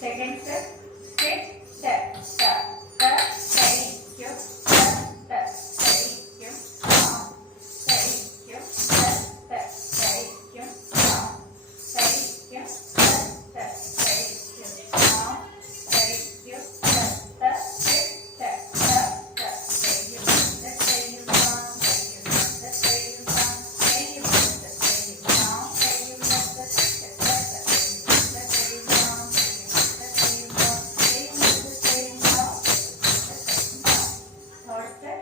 Second step, skip, step, step, step, steady, cue, step, step, steady, cue, down, steady, cue, step, step, steady, cue, down, steady, cue, step, step, steady, cue, down, steady, cue, step, step, skip, step, step, step, steady, cue, step, steady, down, steady, step, steady, down, steady, step, steady, down, steady, step, step, steady, down, steady, down. Third step,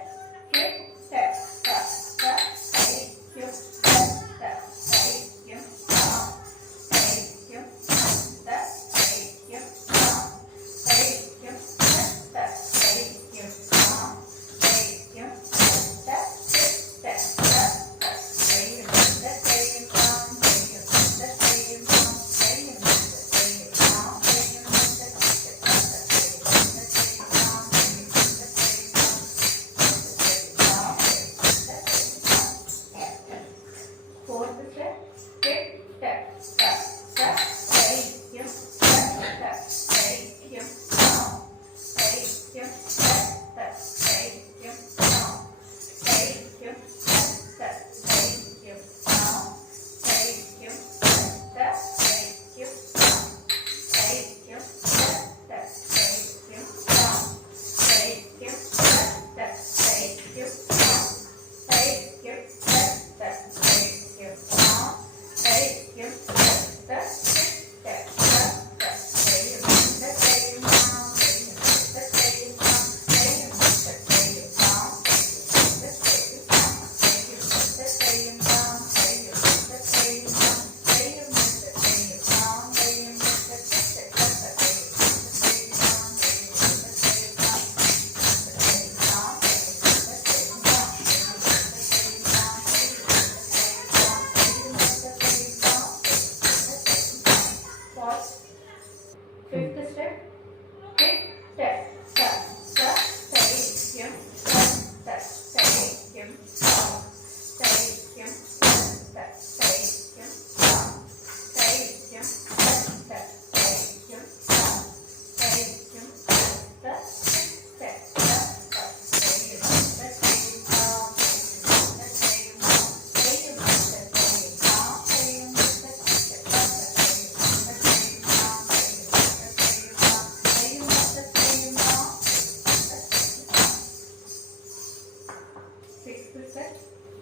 skip, step, step, step, steady, cue, step, step, steady, cue, down, steady, cue, step, steady, cue, down, steady, cue, step, steady, cue, down, steady, cue, step, skip, step, step, step, steady, step, steady, down, steady, step, steady, down, steady, step, steady, down, steady, step, step, fourth step, skip, step, step, step, steady, cue, step, step, steady, cue, down, steady, cue, step, step, steady, cue, down, steady, cue, step, step, steady, cue, down, steady, cue, step, steady, cue, down, steady, cue, step, step, steady, cue, down, steady, cue, step, step, steady, cue, down, steady, cue, step, step, steady, cue, down, steady, cue, step, step, step, step, step, steady, step, steady, down, steady, step, steady, down, steady, step, steady, down, steady, step, steady, down, steady, step, steady, down, steady, step, steady, down, steady, step, steady, down, steady, step, steady, down, steady, step, steady, down, steady, down, fifth step, skip, step, step, step, steady, cue, step, step, steady, cue, down, steady, cue, step, steady, cue, down, steady, cue, step, steady, cue, down, steady, cue, step, step, step, step, steady, step, steady, down, step, steady, down, steady, step, steady, down, steady, step, step, steady, step, steady, down, sixth step,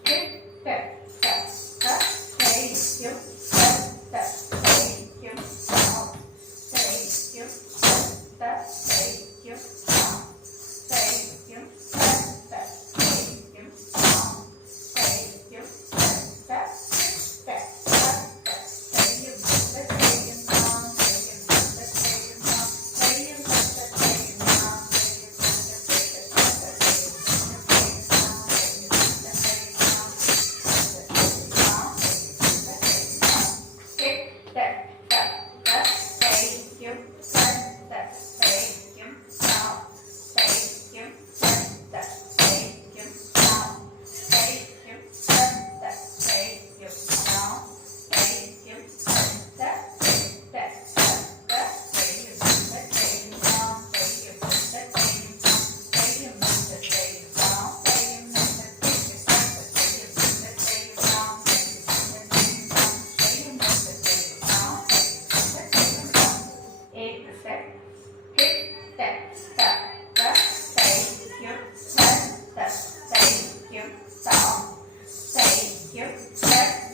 skip, step, step, step, steady, cue, step, step, steady, cue, down, steady, cue, step, steady, cue, down, steady, cue, step, step, steady, cue, down, steady, cue, step, step, step, step, steady, step, steady, down, steady, step, steady, down, steady, step, steady, down, steady, eighth step, skip, step, step, step, steady, cue, step, step, steady, cue, down, steady, cue, step,